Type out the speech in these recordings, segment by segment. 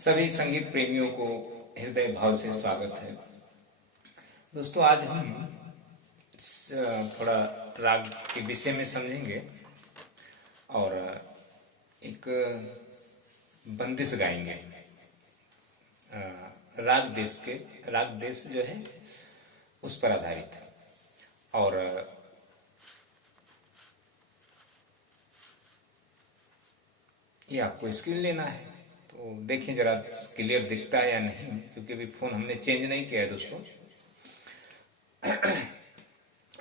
सभी संगीत प्रेमियों को हृदय भाव से स्वागत है। दोस्तों, आज हम थोड़ा राग के विषय में समझेंगे और एक बंदिश गाएंगे। राग देश जो है उस पर आधारित है। और ये आपको स्क्रीन लेना है, तो देखें जरा क्लियर दिखता है या नहीं, क्योंकि अभी फोन हमने चेंज नहीं किया है दोस्तों।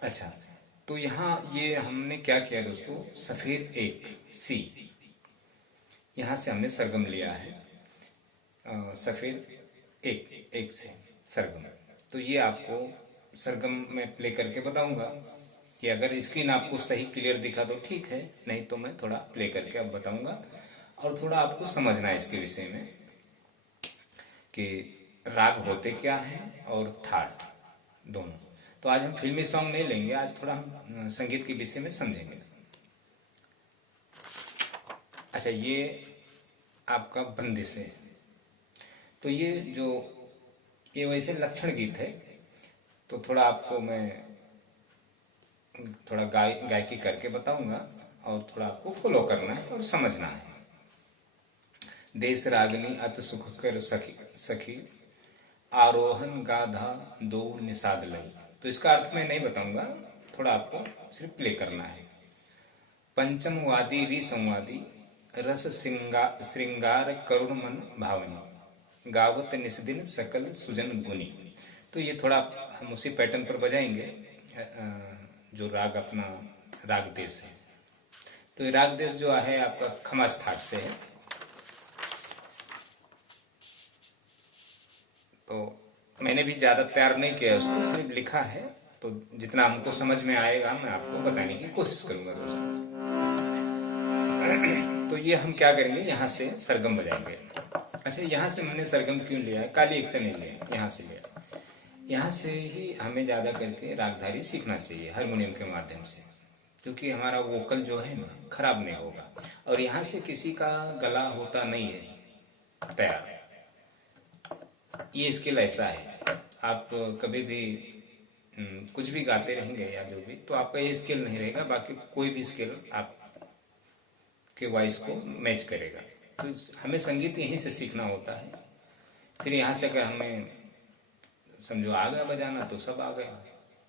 अच्छा, तो यहाँ ये हमने क्या किया दोस्तों, सफेद एक सी, यहाँ से हमने सरगम लिया है। सफेद एक एक से सरगम। तो ये आपको सरगम में प्ले करके बताऊंगा कि अगर स्क्रीन आपको सही क्लियर दिखा तो ठीक है, नहीं तो मैं थोड़ा प्ले करके अब बताऊंगा और थोड़ा आपको समझना है इसके विषय में कि राग होते क्या हैं और थाट दोनों। तो आज हम फिल्मी सॉन्ग नहीं लेंगे, आज थोड़ा हम संगीत के विषय में समझेंगे। अच्छा, ये आपका बंदिश है। तो ये वैसे लक्षण गीत है, तो थोड़ा आपको मैं थोड़ा गायकी करके बताऊंगा और थोड़ा आपको फॉलो करना है और समझना है। देश रागनी अत सुख कर सखी आरोहन गाधा दो निषाद लई। तो इसका अर्थ मैं नहीं बताऊंगा, थोड़ा आपको सिर्फ प्ले करना है। पंचम वादी रि संवादी रस श्रृंगार करुण मन भावनी गावत निस्दिन सकल सुजन गुनी। तो ये थोड़ा हम उसी पैटर्न पर बजाएंगे जो राग अपना राग देश है। तो ये राग देश जो है आपका खमास थाट से है। तो मैंने भी ज्यादा तैयार नहीं किया उसको, सिर्फ लिखा है, तो जितना हमको समझ में आएगा मैं आपको बताने की कोशिश करूंगा दोस्तों। तो ये हम क्या करेंगे, यहाँ से सरगम बजाएंगे। अच्छा, यहाँ से मैंने सरगम क्यों लिया है, काली एक से नहीं लिया, यहाँ से लिया। यहाँ से ही हमें ज्यादा करके रागधारी सीखना चाहिए हारमोनियम के माध्यम से, क्योंकि हमारा वोकल जो है ना खराब नहीं होगा। और यहाँ से किसी का गला होता नहीं है तैयार। ये स्किल ऐसा है, आप कभी भी कुछ भी गाते रहेंगे या जो भी, तो आपका ये स्किल नहीं रहेगा, बाकी कोई भी स्किल आप के वॉइस को मैच करेगा। तो हमें संगीत यहीं से सीखना होता है। फिर यहाँ से अगर हमें समझो आ गया बजाना तो सब आ गया,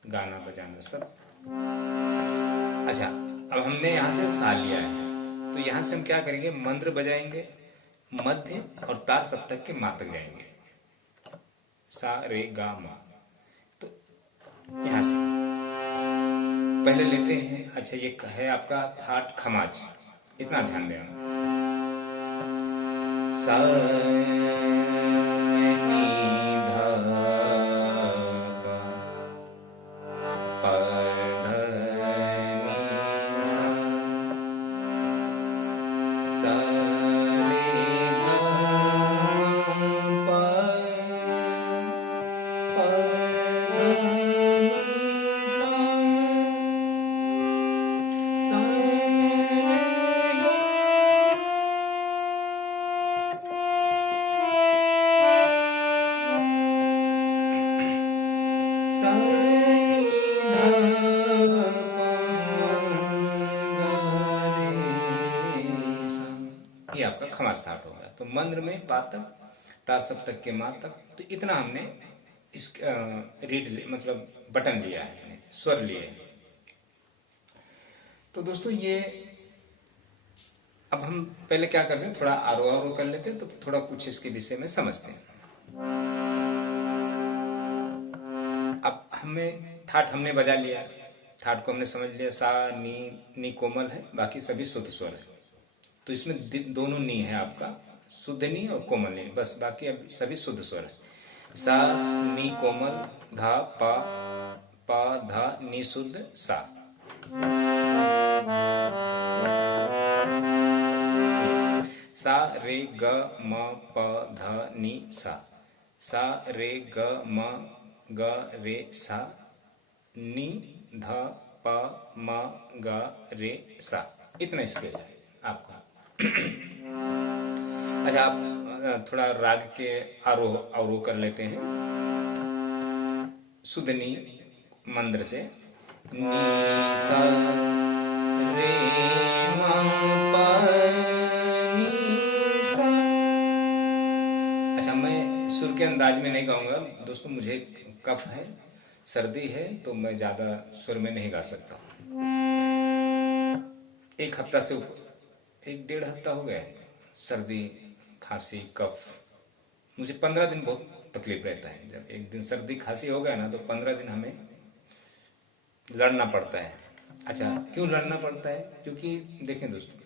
गाना बजाना सब। अच्छा, अब हमने यहाँ से सा लिया है, तो यहाँ से हम क्या करेंगे, मंत्र बजाएंगे, मध्य और तार सप्तक के मा तक जाएंगे, सा रे गा मा। तो यहाँ से पहले लेते हैं। अच्छा, ये है आपका थाट खमाज, इतना ध्यान देना। सा नी धा पा ध नी सा रे गा पा पा ध नी सा सा रे गा सा नी धा पा गा रे सा। ये आपका खमास थाट होगा। तो मंद्र में पा तक, तार सप्तक के मा तक, तो इतना हमने इस मतलब बटन लिया है, स्वर लिए हैं। तो दोस्तों, ये अब हम पहले क्या करते हैं, थोड़ा आरोह कर लेते हैं, तो थोड़ा कुछ इसके विषय में समझते हैं। अब हमें थाट हमने बजा लिया, थाट को हमने समझ लिया। सा नी कोमल है, बाकी सभी शुद्ध स्वर है। तो इसमें दोनों नी है आपका, शुद्ध नी और कोमल नी, बस बाकी अब सभी शुद्ध स्वर है। सा नी कोमल, धा पा, पा धा नी शुद्ध सा। सा रे ग म प ध नी सा, सा रे ग म ग रे सा, नी ध प म ग रे सा। इतना स्केल है आपका। अच्छा, आप थोड़ा राग के आरोह अवरोह कर लेते हैं। सुधनी मंद्र से नी सा रे मा पा नी सा। अच्छा, मैं सुर के अंदाज में नहीं गाऊंगा दोस्तों, मुझे कफ है, सर्दी है, तो मैं ज्यादा सुर में नहीं गा सकता। एक हफ्ता से एक डेढ़ हफ्ता हो गया है, सर्दी खांसी कफ। मुझे 15 दिन बहुत तकलीफ रहता है। जब एक दिन सर्दी खांसी हो गया ना, तो 15 दिन हमें लड़ना पड़ता है। अच्छा, क्यों लड़ना पड़ता है? क्योंकि देखें दोस्तों,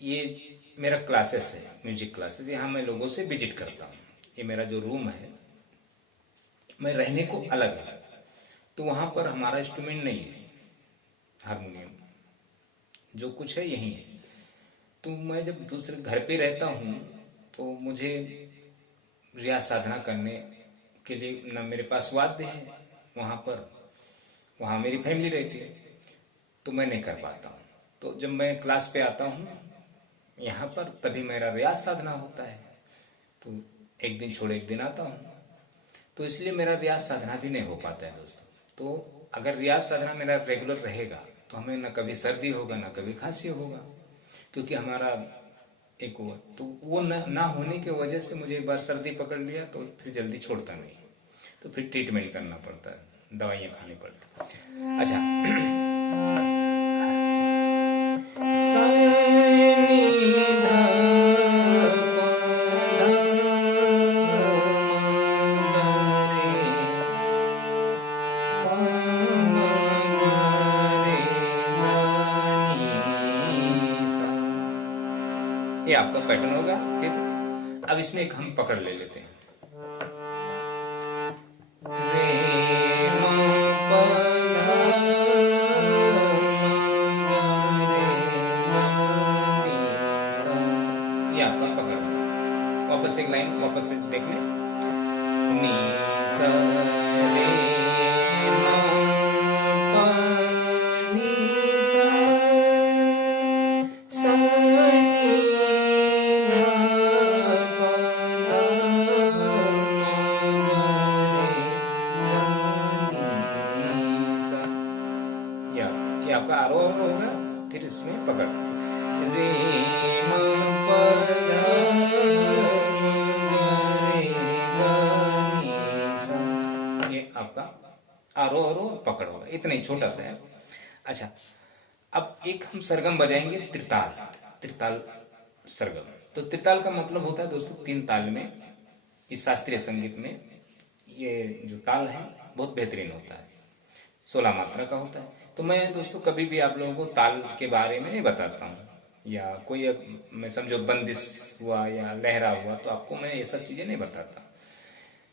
ये मेरा क्लासेस है, म्यूजिक क्लासेस, यहाँ मैं लोगों से विजिट करता हूँ। ये मेरा जो रूम है, मैं रहने को अलग है, तो वहाँ पर हमारा इंस्ट्रूमेंट नहीं है, हारमोनियम जो कुछ है यही है। तो मैं जब दूसरे घर पे रहता हूँ, तो मुझे रियाज साधना करने के लिए न मेरे पास वाद्य है वहाँ पर, वहाँ मेरी फैमिली रहती है, तो मैं नहीं कर पाता हूँ। तो जब मैं क्लास पे आता हूँ यहाँ पर, तभी मेरा रियाज साधना होता है। तो एक दिन छोड़ एक दिन आता हूँ, तो इसलिए मेरा रियाज साधना भी नहीं हो पाता है दोस्तों। तो अगर रियाज साधना मेरा रेगुलर रहेगा, तो हमें न कभी सर्दी होगा न कभी खांसी होगा, क्योंकि हमारा एक वो, तो वो ना होने की वजह से मुझे एक बार सर्दी पकड़ लिया तो फिर जल्दी छोड़ता नहीं, तो फिर ट्रीटमेंट करना पड़ता है, दवाइयाँ खानी पड़ती। अच्छा, ये आपका पैटर्न होगा। फिर अब इसमें एक हम पकड़ ले लेते हैं, रे मा पा धा मा गा रे गा नी सा। ये आपका पकड़ होगा। वापस एक लाइन वापस से देख लें, नी सा रे मा पा नी सा सा आपका आरोह होगा। फिर इसमें पकड़, रे मा पा धा मा रे गा नी सा। ये आपका आरोह अवरोह पकड़ होगा, इतना ही छोटा सा है। अच्छा, अब एक हम सरगम बजाएंगे, त्रिताल। त्रिताल सरगम, तो त्रिताल का मतलब होता है दोस्तों 3 ताल में। इस शास्त्रीय संगीत में ये जो ताल है बहुत बेहतरीन होता है, 16 मात्रा का होता है। तो मैं दोस्तों कभी भी आप लोगों को ताल के बारे में नहीं बताता हूँ, या कोई मैं समझो बंदिश हुआ या लहरा हुआ, तो आपको मैं ये सब चीज़ें नहीं बताता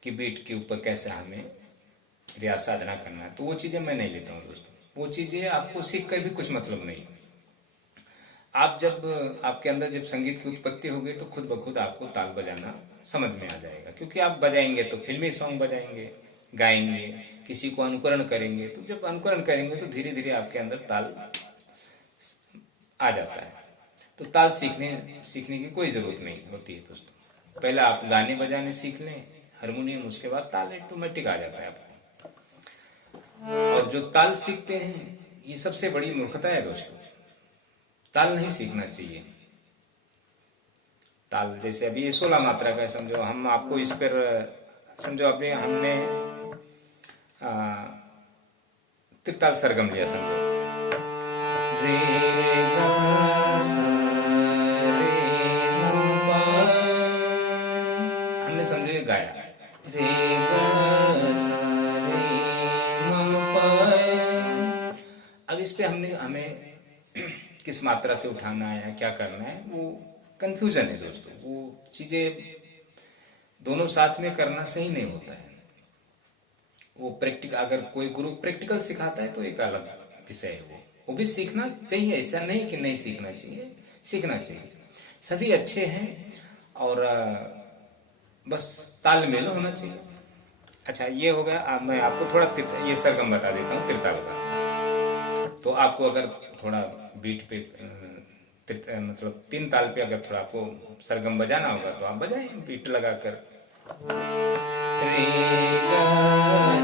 कि बीट के ऊपर कैसे हमें रियाज साधना करना है। तो वो चीज़ें मैं नहीं लेता हूँ दोस्तों, वो चीज़ें आपको सीख कर भी कुछ मतलब नहीं। आप जब आपके अंदर जब संगीत की उत्पत्ति होगी, तो खुद ब खुद आपको ताल बजाना समझ में आ जाएगा, क्योंकि आप बजाएंगे तो फिल्मी सॉन्ग बजाएंगे, गाएंगे, किसी को अनुकरण करेंगे। तो जब अनुकरण करेंगे तो धीरे धीरे आपके अंदर ताल आ जाता है। तो ताल सीखने की कोई जरूरत नहीं होती है दोस्तों। पहले आप गाने बजाने सीख लें हारमोनियम, उसके बाद ताल ऑटोमेटिक आ जाता है आपको। और जो ताल सीखते हैं, ये सबसे बड़ी मूर्खता है दोस्तों। ताल नहीं सीखना चाहिए। ताल जैसे अभी ये 16 मात्रा का समझो, हम आपको इस पर समझो अभी हमने त्रिताल सरगम लिया, समझो रे गा सा रे मा पा, हमने समझो ये गाया, रे गा सा रे मा पा। अब इस पे हमें किस मात्रा से उठाना है या क्या करना है, वो कंफ्यूजन है दोस्तों। वो चीजें दोनों साथ में करना सही नहीं होता है। वो प्रैक्टिकल, अगर कोई गुरु प्रैक्टिकल सिखाता है तो एक अलग विषय है, वो भी सीखना चाहिए। ऐसा नहीं कि नहीं सीखना चाहिए, सीखना चाहिए, सभी अच्छे हैं, और बस तालमेल होना चाहिए। अच्छा, ये हो गया। अब मैं आपको थोड़ा ये सरगम बता देता हूँ त्रिताल का। तो आपको अगर थोड़ा बीट पे मतलब 3 ताल पे अगर थोड़ा आपको सरगम बजाना होगा तो आप बजाएं बीट लगाकर। रे गा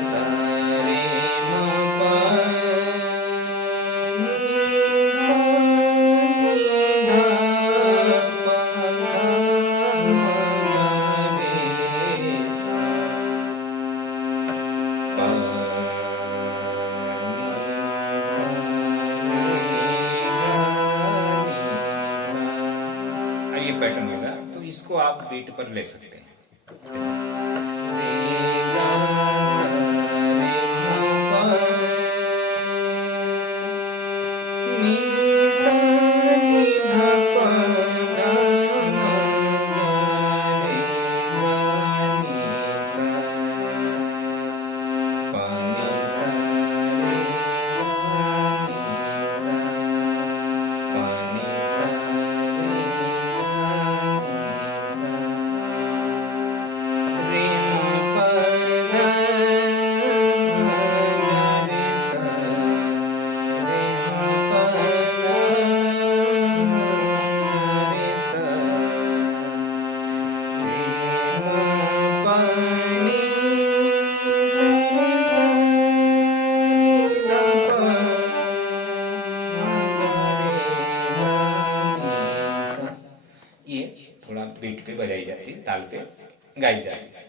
सा रे मा पा नी सा नी धा पा धा मा गा रे सा पा नी सा रे गा नी सा। अब ये पैटर्न होगा तो इसको आप बीट पर ले सकते हैं। जैसे रे गा सा रे मा पा नी सा नी धा पा धा मा गा रे गा नी सा पा नी सा रे गा नी सा पा नी सा रे गा नी सा रे मा पा धा मा गा रे सा रे मा पा धा मा गा रे सा रे मा पा नी सा रे सा नी धा पा मा गा रे गा नी सा। ये थोड़ा बीट पे बजाई जाती है, ताल पे गाई जाती है।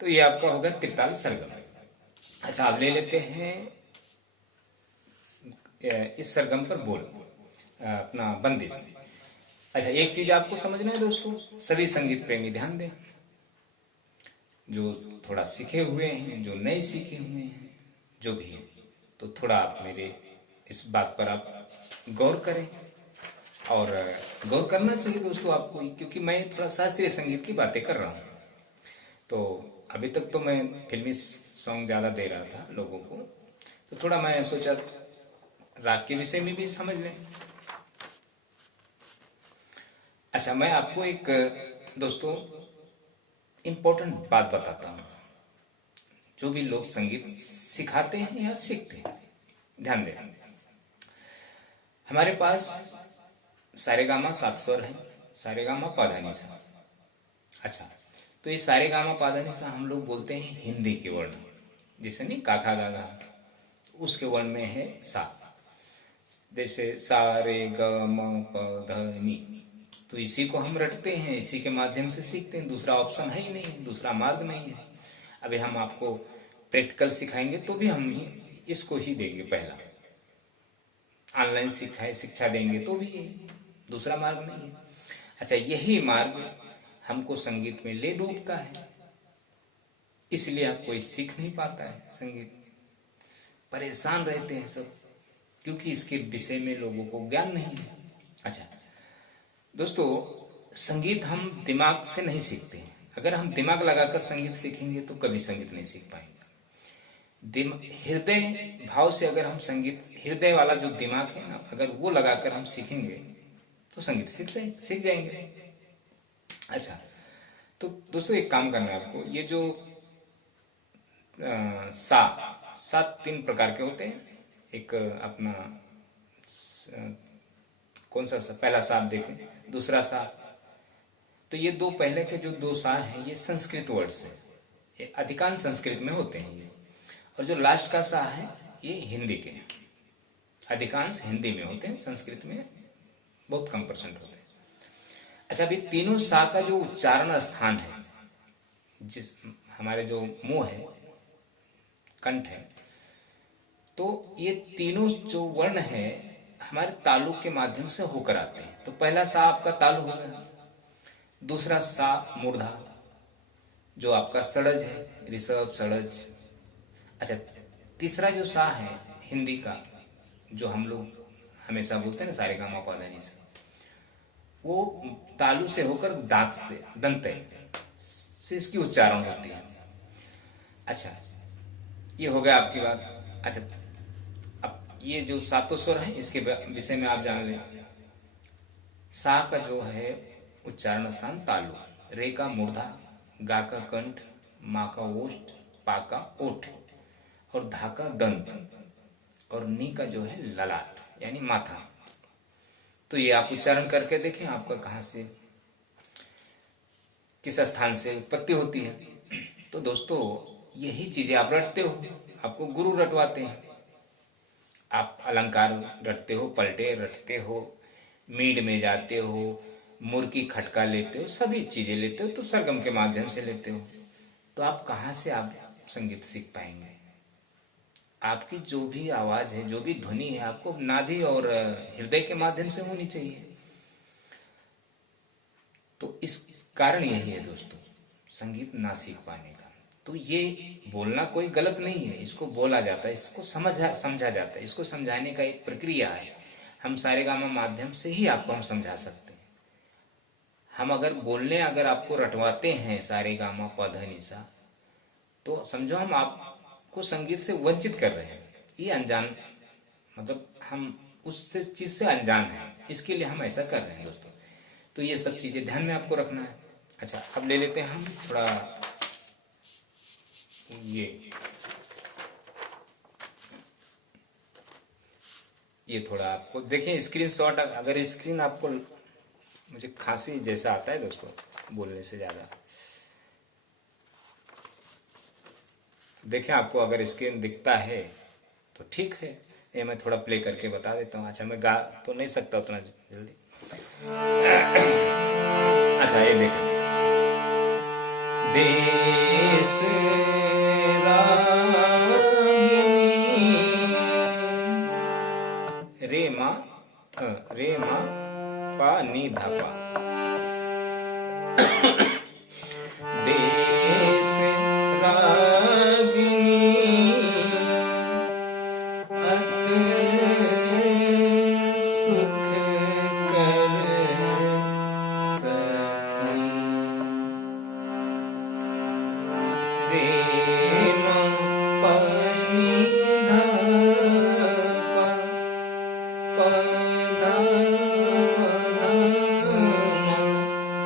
तो ये आपका होगा त्रिताल सरगम। अच्छा, आप ले लेते हैं इस सरगम पर बोल, अपना बंदिश। अच्छा, एक चीज आपको समझना है दोस्तों, सभी संगीत प्रेमी ध्यान दें, जो थोड़ा सीखे हुए हैं, जो नहीं सीखे हुए हैं, जो भी हैं, तो थोड़ा आप मेरे इस बात पर आप गौर करें। और गौर करना चाहिए दोस्तों आपको, क्योंकि मैं थोड़ा शास्त्रीय संगीत की बातें कर रहा हूँ। तो अभी तक तो मैं फिल्मी सॉन्ग ज़्यादा दे रहा था लोगों को, तो थोड़ा मैं सोचा राग के विषय में भी समझ लें। अच्छा, मैं आपको एक दोस्तों इम्पोर्टेंट बात बताता हूँ, जो भी लोग संगीत सिखाते हैं या सीखते हैं, ध्यान दें। हमारे पास सारेगामा 7 स्वर है, सारेगामा पाधा नी सा। अच्छा, तो ये सारेगामा पाधा नी सा हम लोग बोलते हैं हिंदी के वर्ण, जैसे नहीं काखा गागा, उसके वर्ण में है सा। जैसे सा रे ग म प ध नी, तो इसी को हम रटते हैं, इसी के माध्यम से सीखते हैं, दूसरा ऑप्शन है ही नहीं, दूसरा मार्ग नहीं है। अभी हम आपको प्रैक्टिकल सिखाएंगे तो भी हम इसको ही देंगे पहला, ऑनलाइन शिक्षा देंगे तो भी दूसरा मार्ग नहीं है। अच्छा, यही मार्ग हमको संगीत में ले डूबता है, इसलिए आप कोई सीख नहीं पाता है संगीत, परेशान रहते हैं सब, क्योंकि इसके विषय में लोगों को ज्ञान नहीं है। अच्छा दोस्तों, संगीत हम दिमाग से नहीं सीखते हैं। अगर हम दिमाग लगाकर संगीत सीखेंगे तो कभी संगीत नहीं सीख पाएंगे। हृदय भाव से अगर हम संगीत, हृदय वाला जो दिमाग है ना, अगर वो लगाकर हम सीखेंगे तो संगीत सीख जाएंगे। अच्छा, तो दोस्तों एक काम करना है आपको, ये जो सा 3 प्रकार के होते हैं। एक अपना कौन सा सा, पहला सा आप देखें, दूसरा सा, तो ये दो पहले के जो 2 सा हैं ये संस्कृत वर्ड से, ये अधिकांश संस्कृत में होते हैं ये। और जो लास्ट का सा है ये हिंदी के हैं, अधिकांश हिंदी में होते हैं, संस्कृत में बहुत कम % होते हैं। अच्छा, अभी तीनों सा का जो उच्चारण स्थान है, जिस हमारे जो मुंह है, कंठ है, तो ये तीनों जो वर्ण है हमारे तालु के माध्यम से होकर आते हैं। तो पहला सा आपका तालु हो गया, दूसरा सा मूर्धा जो आपका सड़ज है, ऋषभ सड़ज। अच्छा, तीसरा जो सा है हिंदी का, जो हम लोग हमेशा बोलते हैं ना सारेगामा पाधा नी सा, वो तालु से होकर दांत से, दंत से इसकी उच्चारण होती है। अच्छा, ये हो गया आपकी बात। अच्छा, अब ये जो 7 स्वर है इसके विषय में आप जान लें। सा का जो है उच्चारण स्थान तालु, रे का मूर्धा, गा का कंठ, मा का ओष्ठ, पा का ओठ, और धा का दंत, और नी का जो है ललाट यानी माथा। तो ये आप उच्चारण करके देखें आपका कहाँ से, किस स्थान से उत्पत्ति होती है। तो दोस्तों यही चीजें आप रटते हो, आपको गुरु रटवाते हैं। आप अलंकार रटते हो, पलटे रटते हो, मीड में जाते हो, मुर्की खटका लेते हो, सभी चीजें लेते हो तो सरगम के माध्यम से लेते हो। तो आप कहाँ से आप संगीत सीख पाएंगे? आपकी जो भी आवाज है, जो भी ध्वनि है, आपको नाभि और हृदय के माध्यम से होनी चाहिए। तो इस कारण यही है दोस्तों संगीत ना सीख पाने का। तो ये बोलना कोई गलत नहीं है, इसको बोला जाता है, इसको समझा जाता है, इसको समझाने का एक प्रक्रिया है। हम सारेगामा माध्यम से ही आपको हम समझा सकते हैं। हम अगर बोलने अगर आपको रटवाते हैं सारेगामा पध निसा, तो समझो हम आपको संगीत से वंचित कर रहे हैं। ये अनजान, मतलब हम उस चीज से अनजान हैं, इसके लिए हम ऐसा कर रहे हैं दोस्तों। तो ये सब चीजें ध्यान में आपको रखना है। अच्छा, अब ले लेते हैं हम थोड़ा ये थोड़ा आपको देखिए स्क्रीनशॉट। अगर स्क्रीन आपको, मुझे खांसी जैसा आता है दोस्तों बोलने से ज्यादा, देखें आपको अगर स्क्रीन दिखता है तो ठीक है, ये मैं थोड़ा प्ले करके बता देता हूँ। अच्छा, मैं गा तो नहीं सकता उतना जल्दी। अच्छा, ये देखें, देश रे मा पा नी धा पा, देश रागिनी अत सुख कर सखी, रे मा पा नी धा पा, पा धा पा धा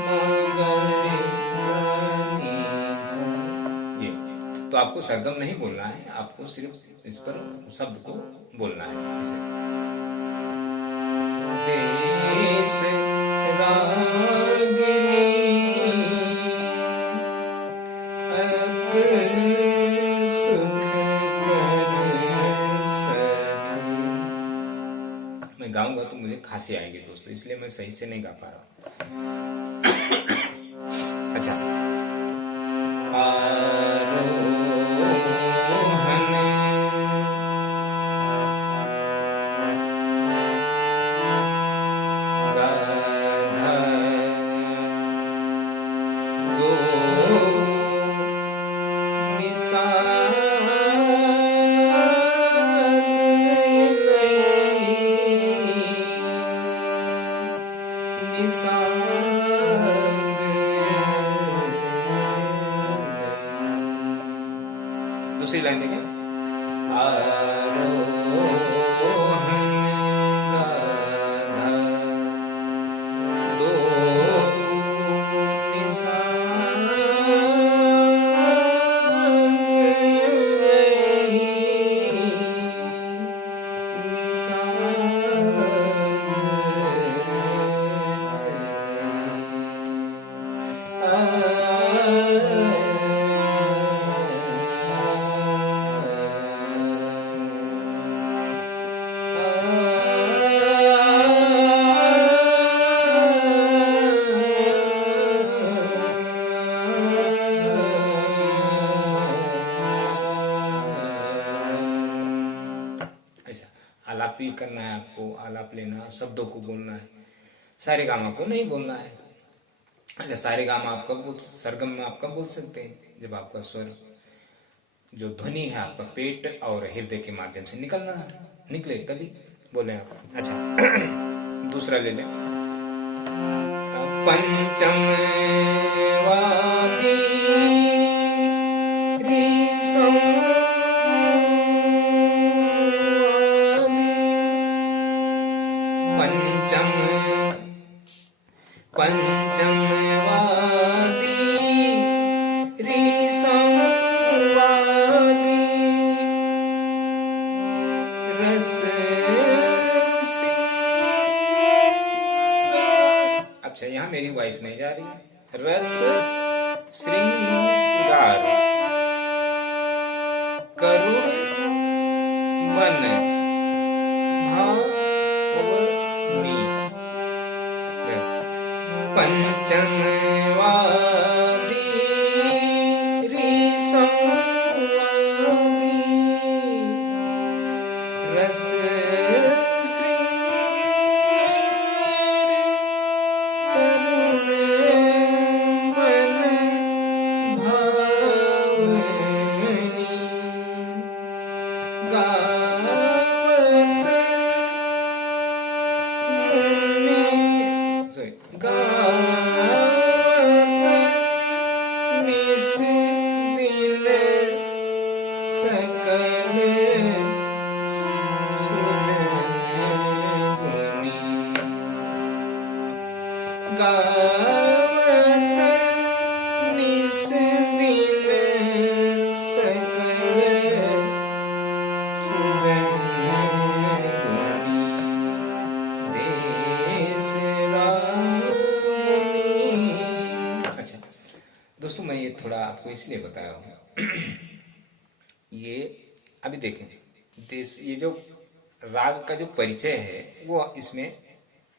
मा गा रे पा नी सा। ये तो आपको सरगम नहीं बोलना है, आपको सिर्फ इस पर शब्द को बोलना है। देश रागिनी अत सुख कर सखी। मैं गाऊंगा तो मुझे खांसी आएगी दोस्तों, इसलिए मैं सही से नहीं गा पा रहा। अच्छा, दूसरी लाइन देखें, आरोहन गाधा दो आलापी करना है आपको, आलाप लेना, शब्दों को बोलना है, सारे गामा को नहीं बोलना है। अच्छा, सारे गामा आप कब बोल, सरगम में आप कब बोल सकते हैं? जब आपका स्वर जो ध्वनि है आपका पेट और हृदय के माध्यम से निकले तभी बोले आप। अच्छा, दूसरा ले लें, पंचम वादी पंचम वादी री संवादी रस सिंह रस श्रृंगार करुण मन भावनी पंचम वादी रिसंवादी रस श्रृंगार करुण मन भावनी गावत गावत निस दिन सकल सुजन गुनी गावत निस दिन सकल सुजन गुनी देश रागनी। अच्छा दोस्तों, मैं ये थोड़ा आपको इसलिए बताया हूँ ये अभी देखें देश, ये जो राग का जो परिचय है वो इसमें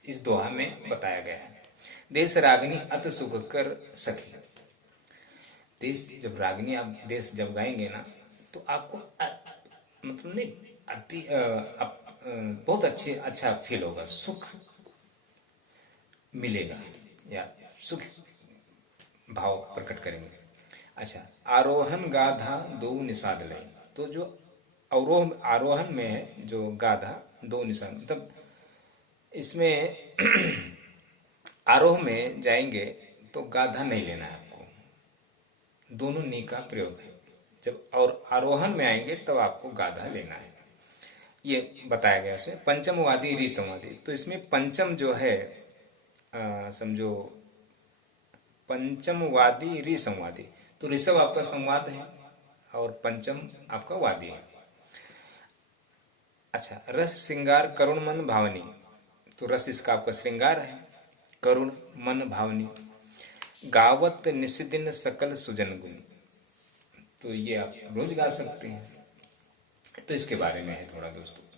इस दोहा में बताया गया है। देश रागनी अत सुख कर सखी। देश जब रागनी आप देश जब गाएंगे ना तो आपको मतलब नहीं बहुत अच्छा फील होगा, सुख मिलेगा या सुख भाव प्रकट करेंगे। अच्छा, आरोहण गाधा दो निषाद लय। तो जो आरोहण में है जो गाधा दो निषाद, मतलब इसमें आरोह में जाएंगे तो गाधा नहीं लेना है आपको, दोनों नी का प्रयोग है। जब और आरोहण में आएंगे तब आपको गाधा लेना है, ये बताया गया इसमें। पंचमवादी रिसंवादी, तो इसमें पंचम जो है समझो पंचमवादी रिसंवादी, तो ऋषभ आपका संवाद है और पंचम आपका वादी है। अच्छा, रस श्रृंगार करुण मन भावनी, तो रस इसका आपका श्रृंगार है, करुण मन भावनी। गावत निस्दिन सकल सुजन गुनी, तो ये आप रोज गा सकते हैं। तो इसके बारे में है थोड़ा दोस्तों।